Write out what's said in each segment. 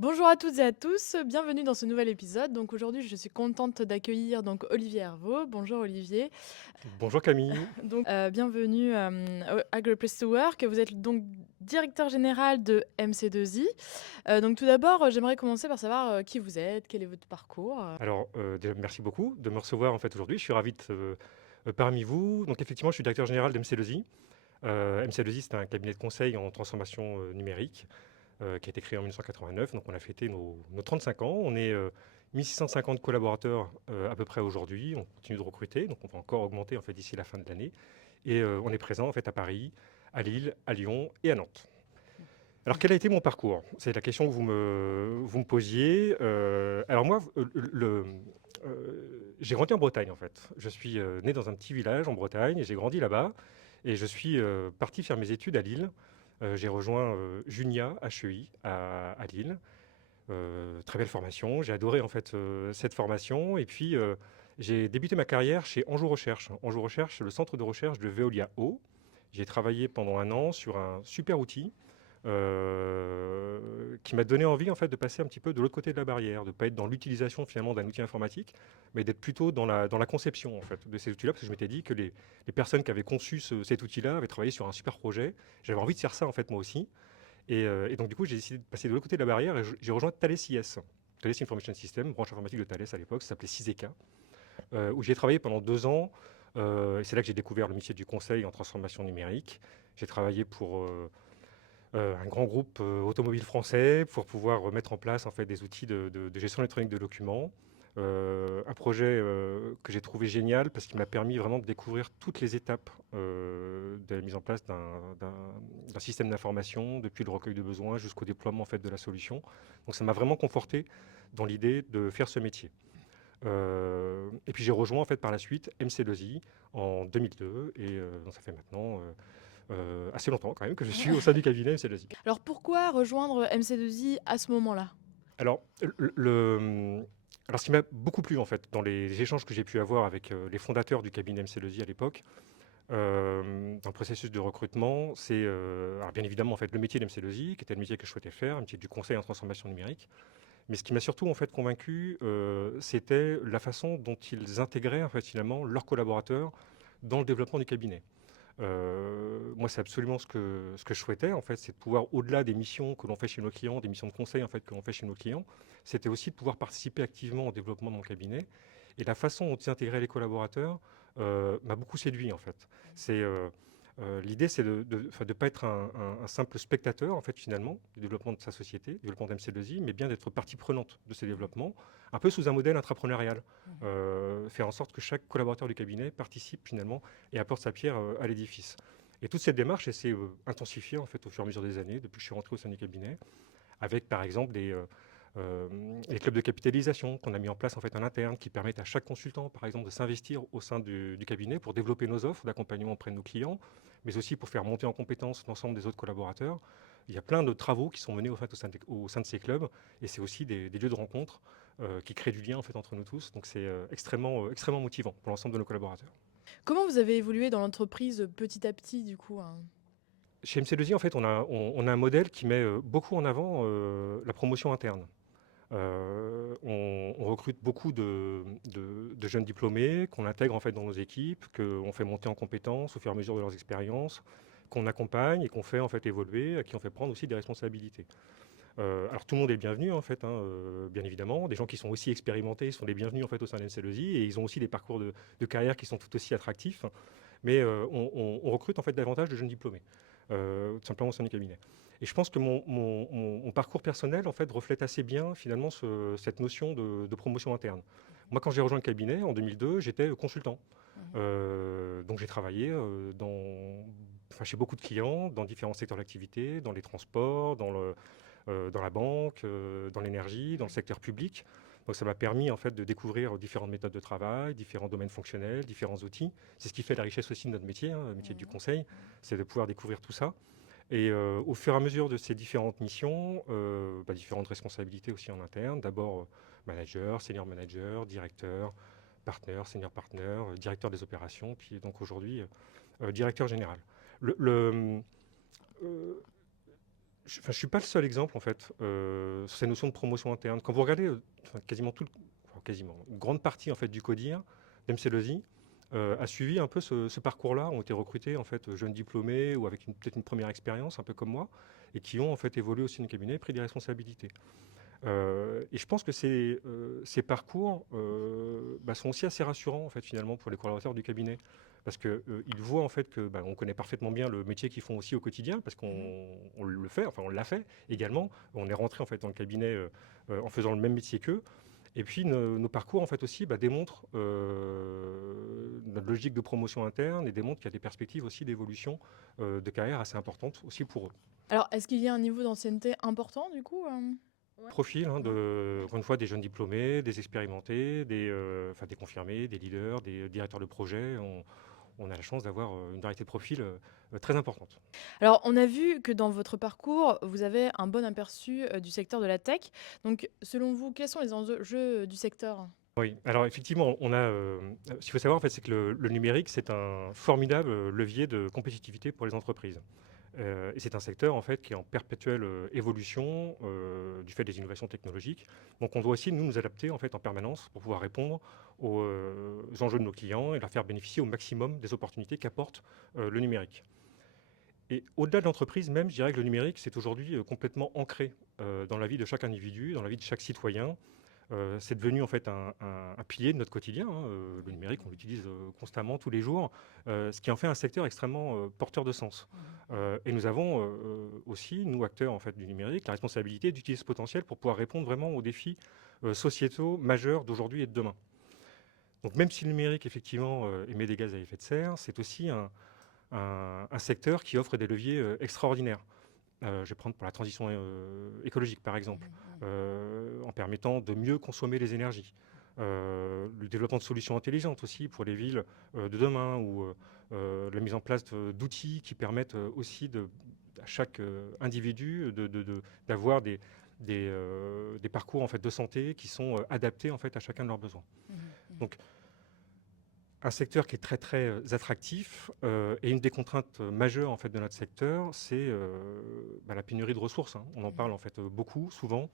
Bonjour à toutes et à tous, bienvenue dans ce nouvel épisode. Donc aujourd'hui, je suis contente d'accueillir donc Olivier Herveau. Bonjour Olivier. Bonjour Camille. Bienvenue à Great Place to Work. Vous êtes donc directeur général de MC2I. Donc tout d'abord, j'aimerais commencer par savoir qui vous êtes, quel est votre parcours. Alors, déjà, merci beaucoup de me recevoir en fait aujourd'hui. Je suis ravi d'être parmi vous. Donc, effectivement, je suis directeur général d'MC2I. MC2I, c'est un cabinet de conseil en transformation numérique qui a été créé en 1989. Donc, on a fêté nos 35 ans. On est 1650 collaborateurs à peu près aujourd'hui. On continue de recruter, donc on va encore augmenter en fait d'ici la fin de l'année. Et on est présent en fait à Paris, à Lille, à Lyon et à Nantes. Alors, quel a été mon parcours? C'est la question que vous me posiez. Alors moi, j'ai grandi en Bretagne en fait. Je suis né dans un petit village en Bretagne et j'ai grandi là-bas. Et je suis parti faire mes études à Lille. J'ai rejoint Junia HEI à Lille. Très belle formation. J'ai adoré en fait cette formation. Et puis j'ai débuté ma carrière chez Anjou Recherche. Anjou Recherche, c'est le centre de recherche de Veolia Eau. J'ai travaillé pendant un an sur un super outil qui m'a donné envie en fait de passer un petit peu de l'autre côté de la barrière, de ne pas être dans l'utilisation finalement d'un outil informatique, mais d'être plutôt dans la conception en fait de ces outils-là, parce que je m'étais dit que les personnes qui avaient conçu cet outil-là avaient travaillé sur un super projet. J'avais envie de faire ça en fait moi aussi. Et donc du coup j'ai décidé de passer de l'autre côté de la barrière et j'ai rejoint Thales IS. Thales Information System, branche informatique de Thales à l'époque, ça s'appelait CISECA, où j'ai travaillé pendant 2 ans. Et c'est là que j'ai découvert le métier du conseil en transformation numérique. J'ai travaillé pour un grand groupe automobile français pour pouvoir mettre en place en fait, des outils de gestion électronique de documents. Un projet que j'ai trouvé génial parce qu'il m'a permis vraiment de découvrir toutes les étapes de la mise en place d'un système d'information, depuis le recueil de besoins jusqu'au déploiement en fait, de la solution. Donc ça m'a vraiment conforté dans l'idée de faire ce métier. Et puis j'ai rejoint en fait par la suite MC2I en 2002 et donc ça fait maintenant assez longtemps quand même que je suis au sein du cabinet MC2I. Alors pourquoi rejoindre MC2I à ce moment-là? Alors, alors ce qui m'a beaucoup plu en fait dans les échanges que j'ai pu avoir avec les fondateurs du cabinet MC2I à l'époque, dans le processus de recrutement, c'est alors bien évidemment en fait le métier d'MC2I, qui était le métier que je souhaitais faire, le métier du conseil en transformation numérique. Mais ce qui m'a surtout en fait convaincu, c'était la façon dont ils intégraient en fait finalement leurs collaborateurs dans le développement du cabinet. Moi, c'est absolument ce que je souhaitais, en fait, c'est de pouvoir, au-delà des missions que l'on fait chez nos clients, des missions de conseil, en fait, que l'on fait chez nos clients, c'était aussi de pouvoir participer activement au développement de mon cabinet. Et la façon dont ils intégraient les collaborateurs m'a beaucoup séduit, en fait. L'idée, c'est enfin, de pas être un simple spectateur, en fait, finalement, du développement de sa société, du développement d'MC2I, mais bien d'être partie prenante de ces développements, un peu sous un modèle intrapreneurial. Faire en sorte que chaque collaborateur du cabinet participe, finalement, et apporte sa pierre à l'édifice. Et toute cette démarche, elle s'est intensifiée, en fait, au fur et à mesure des années, depuis que je suis rentré au sein du cabinet, avec, par exemple, les clubs de capitalisation qu'on a mis en place en fait en interne, qui permettent à chaque consultant, par exemple, de s'investir au sein du cabinet pour développer nos offres d'accompagnement auprès de nos clients, mais aussi pour faire monter en compétence l'ensemble des autres collaborateurs. Il y a plein de travaux qui sont menés en fait, au sein de ces clubs, et c'est aussi des lieux de rencontre qui créent du lien en fait, entre nous tous. Donc c'est extrêmement motivant pour l'ensemble de nos collaborateurs. Comment vous avez évolué dans l'entreprise petit à petit du coup, hein? Chez MC2I, en fait, on a un modèle qui met beaucoup en avant la promotion interne. On recrute beaucoup de jeunes diplômés qu'on intègre en fait dans nos équipes, qu'on fait monter en compétences au fur et à mesure de leurs expériences, qu'on accompagne et qu'on fait en fait évoluer, à qui on fait prendre aussi des responsabilités. Alors tout le monde est le bienvenu en fait, hein, bien évidemment. Des gens qui sont aussi expérimentés sont les bienvenus en fait au sein de l'NCLESI et ils ont aussi des parcours de carrière qui sont tout aussi attractifs. Mais on recrute en fait davantage de jeunes diplômés, tout simplement au sein du cabinet. Et je pense que mon parcours personnel en fait reflète assez bien finalement cette notion de promotion interne. Moi, quand j'ai rejoint le cabinet en 2002, j'étais consultant. Donc j'ai travaillé enfin, chez beaucoup de clients, dans différents secteurs d'activité, dans les transports, dans la banque, dans l'énergie, dans le secteur public. Donc ça m'a permis en fait de découvrir différentes méthodes de travail, différents domaines fonctionnels, différents outils. C'est ce qui fait la richesse aussi de notre métier, hein, le métier du conseil, c'est de pouvoir découvrir tout ça. Et au fur et à mesure de ces différentes missions, différentes responsabilités aussi en interne, d'abord manager, senior manager, directeur, partner, senior partner, directeur des opérations, puis donc aujourd'hui directeur général. Le, le, euh, je suis pas le seul exemple en fait sur ces notions de promotion interne. Quand vous regardez enfin, quasiment quasiment une grande partie en fait du CODIR d'MC2I a suivi un peu ce parcours-là, ont été recrutés en fait jeunes diplômés ou avec peut-être une première expérience, un peu comme moi, et qui ont en fait évolué aussi dans le cabinet et pris des responsabilités. Et je pense que ces parcours sont aussi assez rassurants en fait finalement pour les collaborateurs du cabinet parce qu'ils voient en fait que on connaît parfaitement bien le métier qu'ils font aussi au quotidien parce qu'on le fait, enfin on l'a fait également. On est rentré en fait dans le cabinet en faisant le même métier qu'eux. Et puis nos parcours en fait aussi démontrent notre logique de promotion interne et démontrent qu'il y a des perspectives aussi d'évolution de carrière assez importantes aussi pour eux. Alors, est-ce qu'il y a un niveau d'ancienneté important du coup? Ouais. Profil, hein, Ouais. encore une fois, des jeunes diplômés, des expérimentés, des confirmés, des leaders, des directeurs de projet. On a la chance d'avoir une variété de profils très importante. Alors, on a vu que dans votre parcours, vous avez un bon aperçu, du secteur de la tech. Donc, selon vous, quels sont les enjeux du secteur? Oui, alors effectivement, ce qu'il faut savoir, en fait, c'est que le numérique, c'est un formidable levier de compétitivité pour les entreprises. Et c'est un secteur en fait qui est en perpétuelle évolution du fait des innovations technologiques. Donc on doit aussi nous adapter en fait en permanence pour pouvoir répondre aux enjeux de nos clients et leur faire bénéficier au maximum des opportunités qu'apporte le numérique. Et au-delà de l'entreprise même, je dirais que le numérique, c'est aujourd'hui complètement ancré dans la vie de chaque individu, dans la vie de chaque citoyen. C'est devenu en fait un pilier de notre quotidien, hein. Le numérique, on l'utilise constamment, tous les jours, ce qui en fait un secteur extrêmement porteur de sens. Et nous avons aussi, nous acteurs en fait, du numérique, la responsabilité d'utiliser ce potentiel pour pouvoir répondre vraiment aux défis sociétaux majeurs d'aujourd'hui et de demain. Donc même si le numérique effectivement émet des gaz à effet de serre, c'est aussi un secteur qui offre des leviers extraordinaires. Je vais prendre pour la transition écologique, par exemple, en permettant de mieux consommer les énergies. Le développement de solutions intelligentes aussi pour les villes de demain ou la mise en place d'outils qui permettent aussi à chaque individu d'avoir des parcours en fait, de santé qui sont adaptés en fait, à chacun de leurs besoins. Donc, un secteur qui est très très attractif et une des contraintes majeures en fait de notre secteur, c'est la pénurie de ressources, hein. On en parle en fait beaucoup, souvent.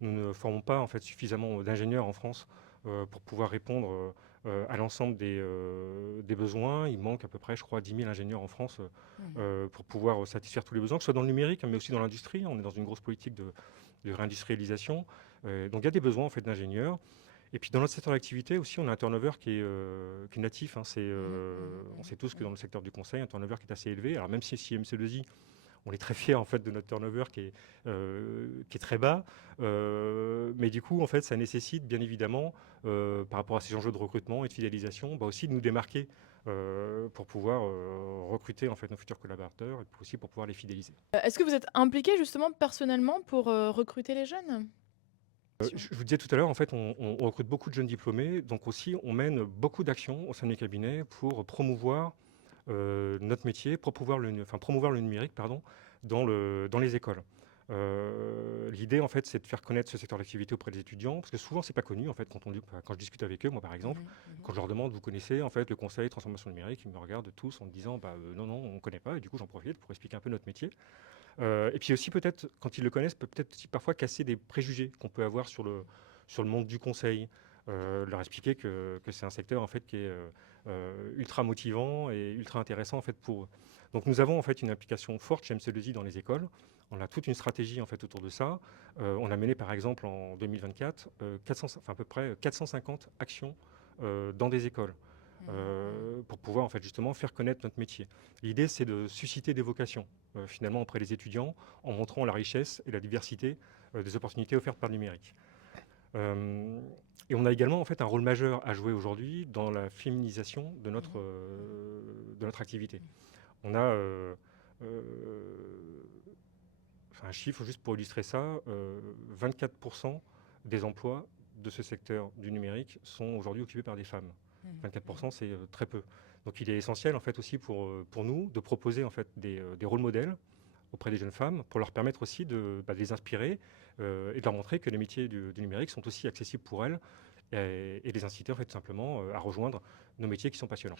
Nous ne formons pas en fait suffisamment d'ingénieurs en France pour pouvoir répondre à l'ensemble des besoins. Il manque à peu près, je crois, 10 000 ingénieurs en France pour pouvoir satisfaire tous les besoins, que ce soit dans le numérique, mais aussi dans l'industrie. On est dans une grosse politique de réindustrialisation. Donc il y a des besoins en fait d'ingénieurs. Et puis dans notre secteur d'activité aussi, on a un turnover qui est natif, hein. On sait tous que dans le secteur du conseil, un turnover qui est assez élevé. Alors même si MC2I, on est très fiers en fait de notre turnover qui est très bas, mais du coup en fait ça nécessite bien évidemment par rapport à ces enjeux de recrutement et de fidélisation, aussi de nous démarquer pour pouvoir recruter en fait nos futurs collaborateurs et aussi pour pouvoir les fidéliser. Est-ce que vous êtes impliqué justement personnellement pour, recruter les jeunes? Je vous disais tout à l'heure, en fait, on recrute beaucoup de jeunes diplômés, donc aussi on mène beaucoup d'actions au sein du cabinet pour promouvoir notre métier, promouvoir le numérique, pardon, dans les écoles. L'idée, en fait, c'est de faire connaître ce secteur d'activité auprès des étudiants, parce que souvent, c'est pas connu, en fait, quand je discute avec eux, moi, par exemple, quand je leur demande, vous connaissez, en fait, le conseil transformation numérique, ils me regardent tous en me disant, non, non, on connaît pas, et du coup, j'en profite pour expliquer un peu notre métier. Et puis aussi peut-être, quand ils le connaissent, peut-être aussi parfois casser des préjugés qu'on peut avoir sur le monde du conseil. Leur expliquer que c'est un secteur en fait qui est ultra motivant et ultra intéressant en fait pour eux. Donc nous avons en fait une application forte chez MC2I dans les écoles. On a toute une stratégie en fait autour de ça. On a mené par exemple en 2024 à peu près 450 actions dans des écoles pour pouvoir en fait justement faire connaître notre métier. L'idée c'est de susciter des vocations finalement auprès des étudiants en montrant la richesse et la diversité des opportunités offertes par le numérique. Et on a également en fait un rôle majeur à jouer aujourd'hui dans la féminisation de notre activité. On a un chiffre juste pour illustrer ça, 24% des emplois de ce secteur du numérique sont aujourd'hui occupés par des femmes. 24%, c'est très peu. Donc il est essentiel en fait aussi pour nous de proposer en fait des rôles modèles auprès des jeunes femmes pour leur permettre aussi de les inspirer et de leur montrer que les métiers du numérique sont aussi accessibles pour elles et les inciter en fait tout simplement à rejoindre nos métiers qui sont passionnants.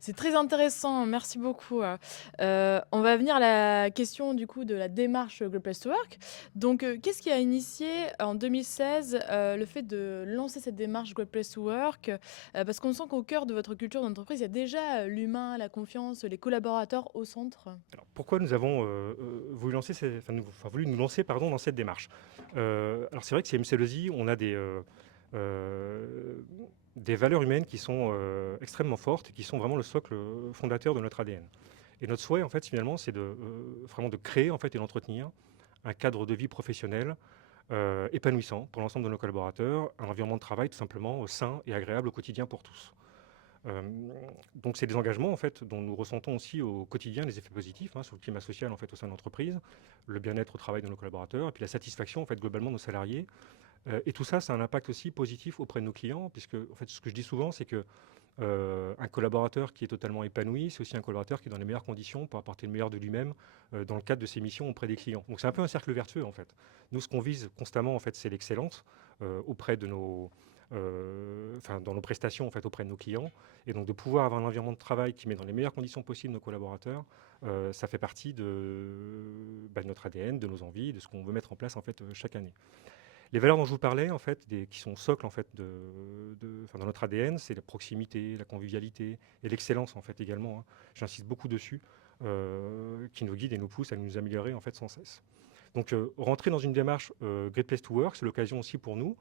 C'est très intéressant, merci beaucoup. On va venir à la question du coup de la démarche Great Place to Work. Donc, qu'est-ce qui a initié en 2016, le fait de lancer cette démarche Great Place to Work? Parce qu'on sent qu'au cœur de votre culture d'entreprise, il y a déjà, l'humain, la confiance, les collaborateurs au centre. Alors, pourquoi nous avons voulu, voulu nous lancer pardon, dans cette démarche? Alors c'est vrai que chez MC2I, on a des valeurs humaines qui sont extrêmement fortes et qui sont vraiment le socle fondateur de notre ADN. Et notre souhait, en fait, finalement, c'est vraiment de créer en fait, et d'entretenir un cadre de vie professionnel épanouissant pour l'ensemble de nos collaborateurs, un environnement de travail tout simplement sain et agréable au quotidien pour tous. Euh, donc c'est des engagements en fait dont nous ressentons aussi au quotidien les effets positifs sur le climat social en fait au sein de l'entreprise, le bien-être au travail de nos collaborateurs et puis la satisfaction en fait globalement de nos salariés. Et tout ça, ça a un impact aussi positif auprès de nos clients, puisque en fait ce que je dis souvent, c'est que un collaborateur qui est totalement épanoui, c'est aussi un collaborateur qui est dans les meilleures conditions pour apporter le meilleur de lui-même dans le cadre de ses missions auprès des clients. Donc c'est un peu un cercle vertueux en fait. Nous, ce qu'on vise constamment en fait, c'est l'excellence auprès de dans nos prestations en fait auprès de nos clients, et donc de pouvoir avoir un environnement de travail qui met dans les meilleures conditions possibles nos collaborateurs, ça fait partie de notre ADN, de nos envies, de ce qu'on veut mettre en place en fait chaque année. Les valeurs dont je vous parlais, en fait, qui sont socles en fait, dans notre ADN, c'est la proximité, la convivialité et l'excellence en fait également. J'insiste beaucoup dessus, qui nous guide et nous pousse à nous améliorer en fait sans cesse. Donc rentrer dans une démarche Great Place to Work, c'est l'occasion aussi pour nous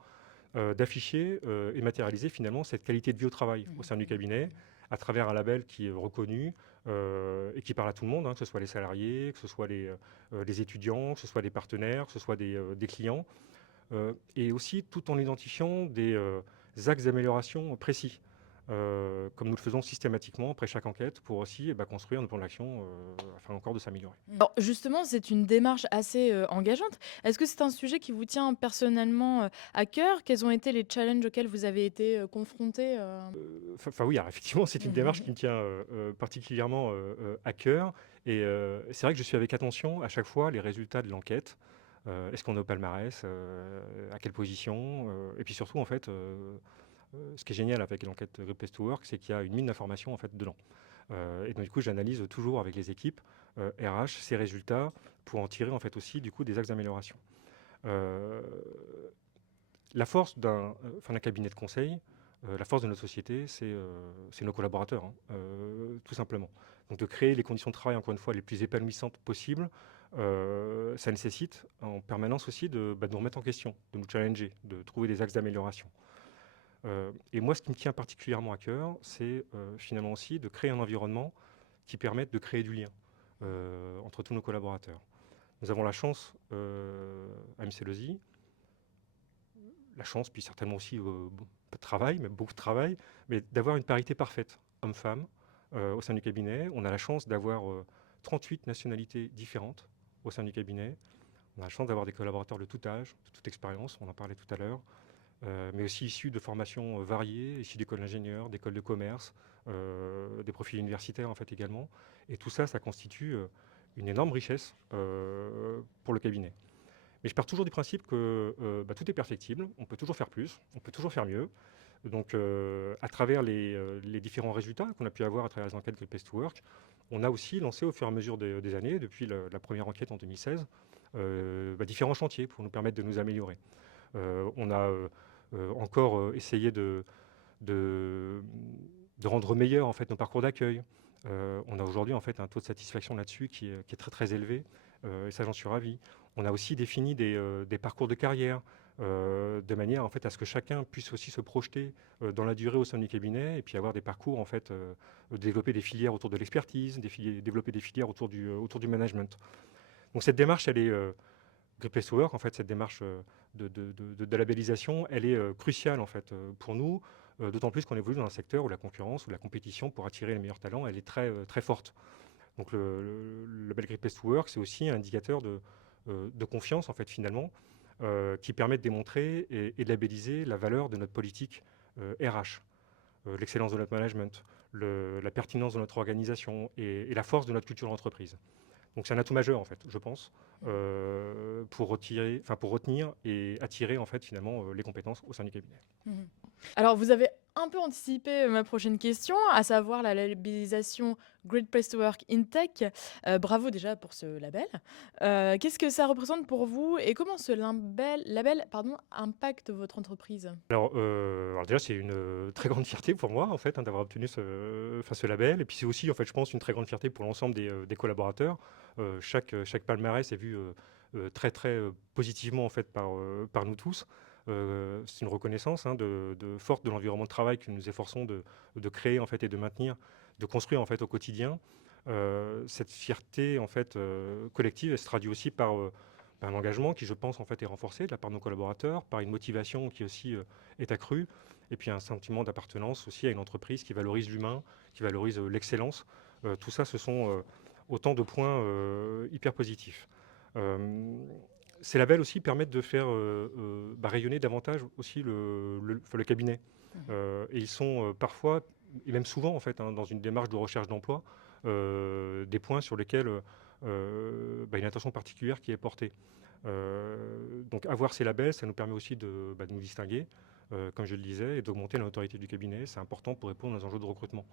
d'afficher et matérialiser finalement cette qualité de vie au travail au sein du cabinet à travers un label qui est reconnu et qui parle à tout le monde, que ce soit les salariés, que ce soit les étudiants, que ce soit des partenaires, que ce soit des clients. Et aussi tout en identifiant des axes d'amélioration précis, comme nous le faisons systématiquement après chaque enquête, pour aussi construire nos plans d'action afin encore de s'améliorer. Alors justement, c'est une démarche assez, engageante. Est-ce que c'est un sujet qui vous tient personnellement, à cœur? Quels ont été les challenges auxquels vous avez été, confrontés? Enfin oui, alors effectivement, c'est une démarche qui me tient particulièrement à cœur. Et c'est vrai que je suis avec attention à chaque fois les résultats de l'enquête. Est-ce qu'on est au palmarès? À quelle position? Et puis surtout, en fait, ce qui est génial avec l'enquête Great Place to Work, c'est qu'il y a une mine d'informations en fait, dedans. Et donc, du coup, j'analyse toujours avec les équipes RH ces résultats pour en tirer en fait aussi du coup des axes d'amélioration. Euh, la force d'un cabinet de conseil, la force de notre société, c'est nos collaborateurs, tout simplement. Donc de créer les conditions de travail, encore une fois, les plus épanouissantes possibles, ça nécessite en permanence aussi de nous remettre en question, de nous challenger, de trouver des axes d'amélioration. Et moi, ce qui me tient particulièrement à cœur, c'est finalement aussi de créer un environnement qui permette de créer du lien entre tous nos collaborateurs. Nous avons la chance à MC2I, la chance, puis certainement aussi peu de travail, même beaucoup de travail, mais d'avoir une parité parfaite, homme-femme, au sein du cabinet. On a la chance d'avoir 38 nationalités différentes au sein du cabinet. On a la chance d'avoir des collaborateurs de tout âge, de toute expérience, on en parlait tout à l'heure, mais aussi issus de formations variées, issus d'écoles d'ingénieurs, d'écoles de commerce, des profils universitaires en fait également. Et tout ça, ça constitue une énorme richesse pour le cabinet. Mais je pars toujours du principe que tout est perfectible, on peut toujours faire plus, on peut toujours faire mieux. Donc, à travers les différents résultats qu'on a pu avoir à travers les enquêtes Great Place to Work, on a aussi lancé au fur et à mesure des années, depuis la première enquête en 2016, différents chantiers pour nous permettre de nous améliorer. On a encore essayé de rendre meilleur en fait, nos parcours d'accueil. On a aujourd'hui en fait, un taux de satisfaction là-dessus qui est très très élevé, et ça j'en suis ravi. On a aussi défini des parcours de carrière de manière en fait, à ce que chacun puisse aussi se projeter dans la durée au sein du cabinet et puis avoir des parcours, en fait, développer des filières autour de l'expertise, développer des filières autour du management. Donc cette démarche, elle est Great Place to Work, en fait, cette démarche de labellisation, elle est cruciale en fait, pour nous, d'autant plus qu'on évolue dans un secteur où la concurrence, où la compétition pour attirer les meilleurs talents, elle est très, très forte. Donc le label Great Place to Work, c'est aussi un indicateur de confiance, en fait, finalement, qui permet de démontrer et de labelliser la valeur de notre politique RH, l'excellence de notre management, la pertinence de notre organisation et la force de notre culture d'entreprise. Donc c'est un atout majeur, en fait, je pense, pour retenir et attirer, en fait, finalement, les compétences au sein du cabinet. Alors vous avez un peu anticipé ma prochaine question, à savoir la labellisation Great Place to Work in Tech. Bravo déjà pour ce label. Qu'est-ce que ça représente pour vous et comment ce label pardon, impacte votre entreprise? Alors déjà, c'est une, très grande fierté pour moi, en fait, hein, d'avoir obtenu ce label et puis c'est aussi, en fait, je pense, une très grande fierté pour l'ensemble des collaborateurs. Chaque palmarès est vu, très, positivement, en fait, par nous tous. C'est une reconnaissance, hein, de forte de l'environnement de travail que nous nous efforçons de créer, en fait, et de maintenir, de construire, en fait, au quotidien. Cette fierté, en fait, collective, elle se traduit aussi par un engagement qui, je pense, en fait, est renforcé de la part de nos collaborateurs, par une motivation qui aussi est accrue, et puis un sentiment d'appartenance aussi à une entreprise qui valorise l'humain, qui valorise l'excellence. Tout ça, ce sont autant de points hyper positifs. Euh, Ces labels aussi permettent de faire rayonner davantage aussi le cabinet. Mmh. Et ils sont parfois, et même souvent en fait, hein, dans une démarche de recherche d'emploi, des points sur lesquels une attention particulière qui est portée. Donc avoir ces labels, ça nous permet aussi de nous distinguer, comme je le disais, et d'augmenter la notoriété du cabinet. C'est important pour répondre aux enjeux de recrutement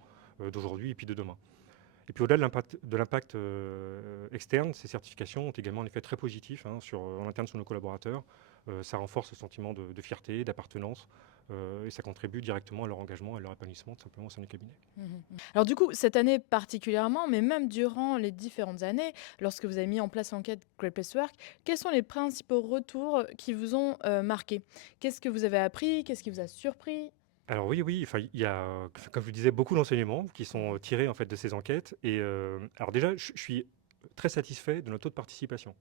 d'aujourd'hui et puis de demain. Et puis au-delà de l'impact externe, ces certifications ont également un effet très positif, hein, en interne sur nos collaborateurs. Ça renforce le sentiment de fierté, d'appartenance, et ça contribue directement à leur engagement et à leur épanouissement tout simplement au sein du cabinet. Mmh. Alors du coup, cette année particulièrement, mais même durant les différentes années, lorsque vous avez mis en place l'enquête Great Place to Work, quels sont les principaux retours qui vous ont, marqué? Qu'est-ce que vous avez appris? Qu'est-ce qui vous a surpris? Alors oui, oui, enfin, il y a, comme je le disais, beaucoup d'enseignements qui sont Mmh. tirés en fait de ces enquêtes. Et alors déjà, je suis très satisfait de notre taux de participation.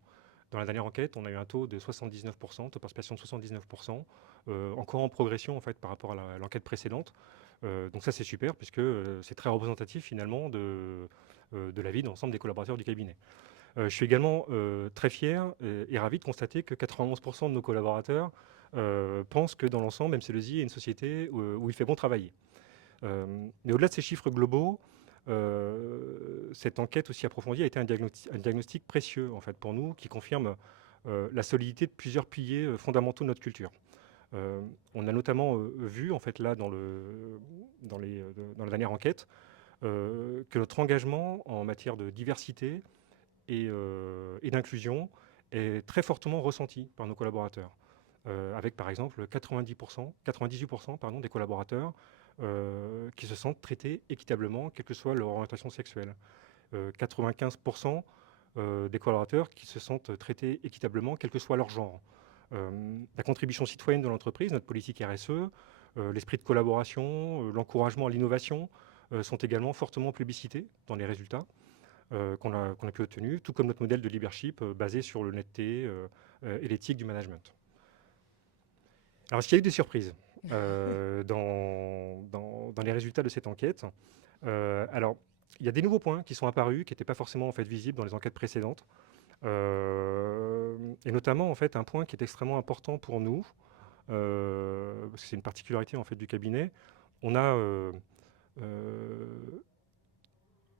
Dans la dernière enquête, on a eu un taux de 79%, taux de participation de 79%, encore en progression en fait par rapport à l'enquête précédente. Donc ça c'est super puisque c'est très représentatif finalement de la vie de l'ensemble des collaborateurs du cabinet. Je suis également très fier et ravi de constater que 91% de nos collaborateurs pensent que dans l'ensemble, MC2I est une société où il fait bon travailler. Mais au-delà de ces chiffres globaux, cette enquête aussi approfondie a été un diagnostic précieux en fait, pour nous, qui confirme la solidité de plusieurs piliers fondamentaux de notre culture. On a notamment vu, en fait, là, dans la dernière enquête, que notre engagement en matière de diversité et d'inclusion est très fortement ressenti par nos collaborateurs. Avec par exemple 98% pardon, des collaborateurs qui se sentent traités équitablement, quelle que soit leur orientation sexuelle. 95% des collaborateurs qui se sentent traités équitablement, quel que soit leur genre. La contribution citoyenne de l'entreprise, notre politique RSE, l'esprit de collaboration, l'encouragement à l'innovation sont également fortement plébiscités dans les résultats qu'on a pu obtenir, tout comme notre modèle de leadership basé sur l'honnêteté et l'éthique du management. Alors, est-ce qu'il y a eu des surprises dans les résultats de cette enquête? Alors, il y a des nouveaux points qui sont apparus, qui n'étaient pas forcément en fait, visibles dans les enquêtes précédentes. Et notamment, en fait, un point qui est extrêmement important pour nous, parce que c'est une particularité en fait, du cabinet. On a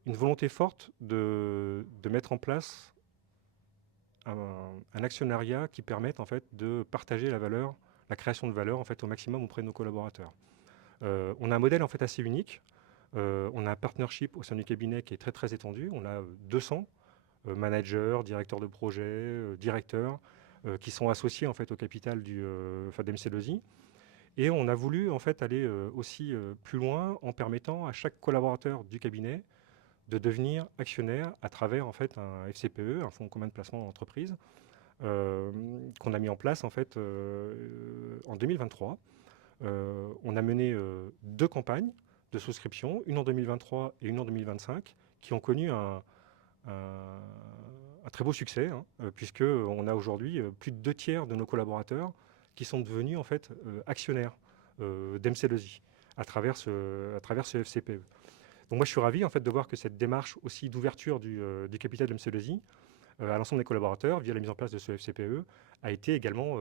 une volonté forte de mettre en place un actionnariat qui permette en fait, de partager la valeur, la création de valeur en fait, au maximum auprès de nos collaborateurs. On a un modèle en fait, assez unique. On a un partnership au sein du cabinet qui est très très étendu. On a 200 managers, directeurs de projet, directeurs qui sont associés en fait, au capital d'MC2I. Et on a voulu en fait, aller aussi plus loin en permettant à chaque collaborateur du cabinet de devenir actionnaire à travers en fait, un FCPE, un fonds commun de placement d'entreprise, qu'on a mis en place en, fait, en 2023. On a mené 2 campagnes de souscription, une en 2023 et une en 2025, qui ont connu un très beau succès, hein, puisqu'on a aujourd'hui plus de 2 tiers de nos collaborateurs qui sont devenus en fait, actionnaires d'MC2I à travers ce FCPE. Donc moi je suis ravi en fait, de voir que cette démarche aussi d'ouverture du capital de MC2I à l'ensemble des collaborateurs via la mise en place de ce FCPE a été également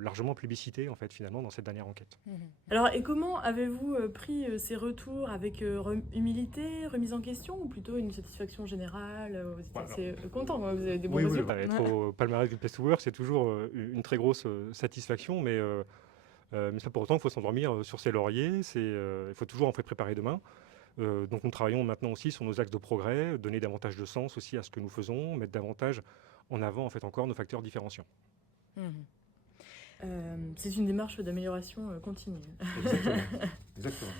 largement plébiscité en fait, finalement dans cette dernière enquête. Mmh. Alors et comment avez-vous, pris, ces retours avec, humilité, remise en question ou plutôt une satisfaction générale? Vous étiez Voilà. assez, contents, ouais, vous avez des bons Oui, oui, résultats? être au palmarès du Place to Work, c'est toujours une très grosse satisfaction, mais Mais ça pour autant, il faut s'endormir sur ses lauriers, il faut toujours en fait préparer demain. Donc nous travaillons maintenant aussi sur nos axes de progrès, donner davantage de sens aussi à ce que nous faisons, mettre davantage en avant en fait encore nos facteurs différenciants. Mmh. C'est une démarche d'amélioration continue. Exactement. Exactement.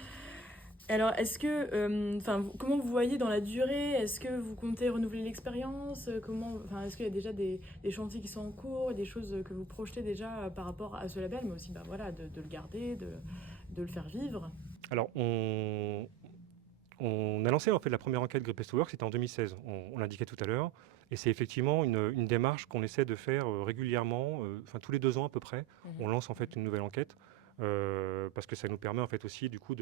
Alors, est-ce que, comment vous voyez dans la durée? Est-ce que vous comptez renouveler l'expérience? Est-ce qu'il y a déjà des chantiers qui sont en cours, des choses que vous projetez déjà par rapport à ce label, mais aussi voilà, de le garder, de le faire vivre? Alors on a lancé en fait la première enquête Great Place to Work, c'était en 2016, on l'indiquait tout à l'heure, et c'est effectivement une démarche qu'on essaie de faire régulièrement, tous les 2 ans à peu près, on lance en fait une nouvelle enquête, parce que ça nous permet en fait aussi du coup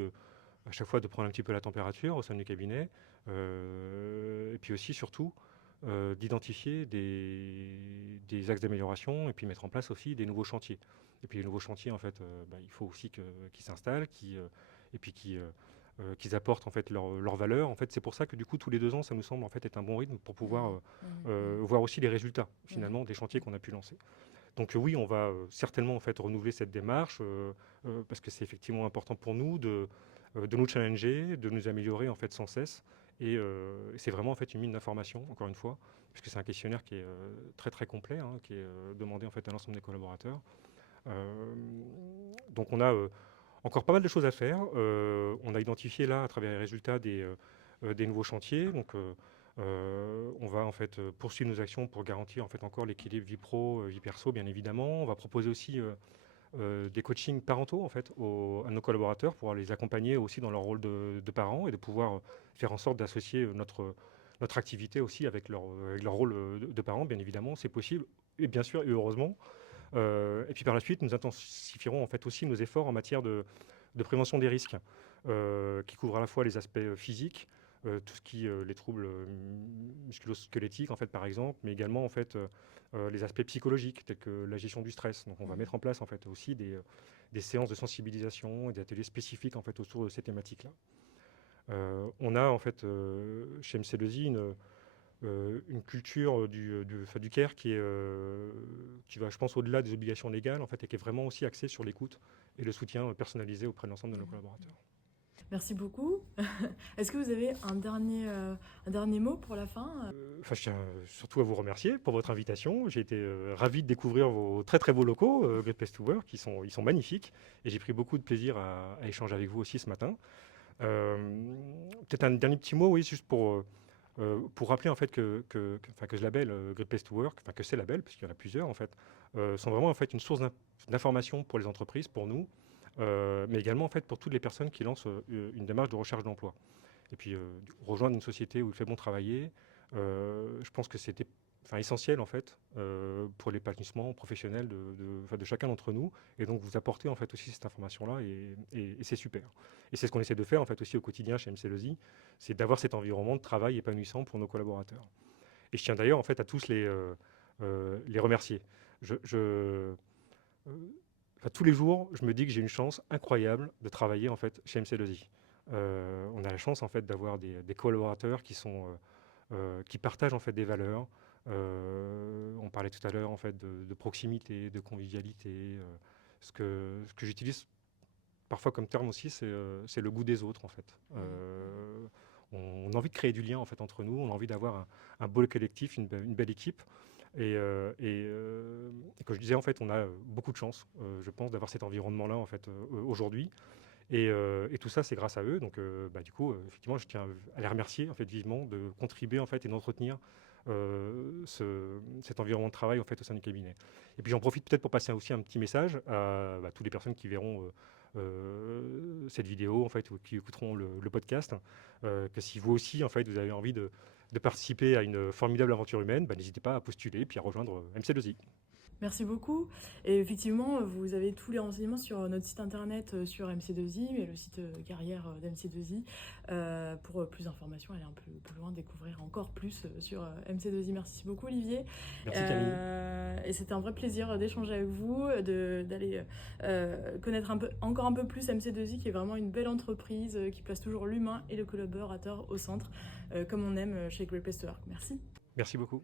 à chaque fois de prendre un petit peu la température au sein du cabinet, et puis aussi surtout d'identifier des axes d'amélioration et puis mettre en place aussi des nouveaux chantiers. Et puis les nouveaux chantiers, en fait, il faut aussi qu'ils s'installent, et puis qu'ils apportent en fait leur valeur. En fait, c'est pour ça que du coup tous les 2 ans, ça nous semble en fait être un bon rythme pour pouvoir voir aussi les résultats finalement des chantiers qu'on a pu lancer. Donc oui, on va certainement en fait renouveler cette démarche parce que c'est effectivement important pour nous de nous challenger, de nous améliorer en fait sans cesse. Et c'est vraiment en fait une mine d'informations, encore une fois, puisque c'est un questionnaire qui est très très complet, hein, qui est demandé en fait à l'ensemble des collaborateurs. Donc on a encore pas mal de choses à faire. On a identifié là, à travers les résultats, des nouveaux chantiers. Donc on va en fait poursuivre nos actions pour garantir en fait encore l'équilibre vie pro, vie perso, bien évidemment. On va proposer aussi des coachings parentaux en fait à nos collaborateurs pour les accompagner aussi dans leur rôle de parents et de pouvoir faire en sorte d'associer notre activité aussi avec leur rôle de parents, bien évidemment, c'est possible, et bien sûr, et heureusement. Et puis par la suite, nous intensifierons en fait aussi nos efforts en matière de prévention des risques, qui couvrent à la fois les aspects physiques, tout ce qui les troubles musculo-squelettiques en fait par exemple, mais également en fait les aspects psychologiques tels que la gestion du stress. Donc on va mettre en place en fait aussi des séances de sensibilisation et des ateliers spécifiques en fait autour de ces thématiques-là. On a en fait chez MC2I une culture du care qui va, je pense, au-delà des obligations légales en fait, et qui est vraiment aussi axée sur l'écoute et le soutien personnalisé auprès de l'ensemble de nos collaborateurs. Merci beaucoup. Est-ce que vous avez un dernier mot pour la fin? Je tiens surtout à vous remercier pour votre invitation. J'ai été ravi de découvrir vos très très beaux locaux, Great Place to Work, ils sont magnifiques, et j'ai pris beaucoup de plaisir à échanger avec vous aussi ce matin. Peut-être un dernier petit mot, oui, juste pour rappeler en fait que ce label Great Place to Work, que ces labels, parce qu'il y en a plusieurs en fait, sont vraiment en fait une source d'information pour les entreprises, pour nous, mais également en fait pour toutes les personnes qui lancent une démarche de recherche d'emploi. Et puis rejoindre une société où il fait bon travailler, je pense que c'était essentiel en fait pour l'épanouissement professionnel de chacun d'entre nous, et donc vous apportez en fait aussi cette information là, et c'est super. Et c'est ce qu'on essaie de faire en fait aussi au quotidien chez MC2I, c'est d'avoir cet environnement de travail épanouissant pour nos collaborateurs. Et je tiens d'ailleurs en fait à tous les remercier. Tous les jours, je me dis que j'ai une chance incroyable de travailler en fait chez MC2I. On a la chance en fait d'avoir des collaborateurs qui partagent en fait des valeurs. On parlait tout à l'heure en fait de proximité, de convivialité. Ce que j'utilise parfois comme terme aussi, c'est le goût des autres en fait. On a envie de créer du lien en fait entre nous. On a envie d'avoir un beau collectif, une belle équipe. Et comme je disais, en fait, on a beaucoup de chance, je pense, d'avoir cet environnement-là en fait aujourd'hui. Et tout ça, c'est grâce à eux. Donc, du coup, effectivement, je tiens à les remercier en fait vivement de contribuer en fait et d'entretenir cet environnement de travail en fait au sein du cabinet. Et puis, j'en profite peut-être pour passer aussi un petit message à toutes les personnes qui verront cette vidéo en fait ou qui écouteront le podcast, que si vous aussi en fait vous avez envie de participer à une formidable aventure humaine, n'hésitez pas à postuler puis à rejoindre MC2I. Merci beaucoup. Et effectivement, vous avez tous les renseignements sur notre site internet sur MC2I, et le site carrière d'MC2I, pour plus d'informations, aller un peu plus loin, découvrir encore plus sur MC2I. Merci beaucoup, Olivier. Merci Camille. Et c'était un vrai plaisir d'échanger avec vous, d'aller connaître encore un peu plus MC2I, qui est vraiment une belle entreprise qui place toujours l'humain et le collaborateur au centre, comme on aime chez Great Place to Work. Merci. Merci beaucoup.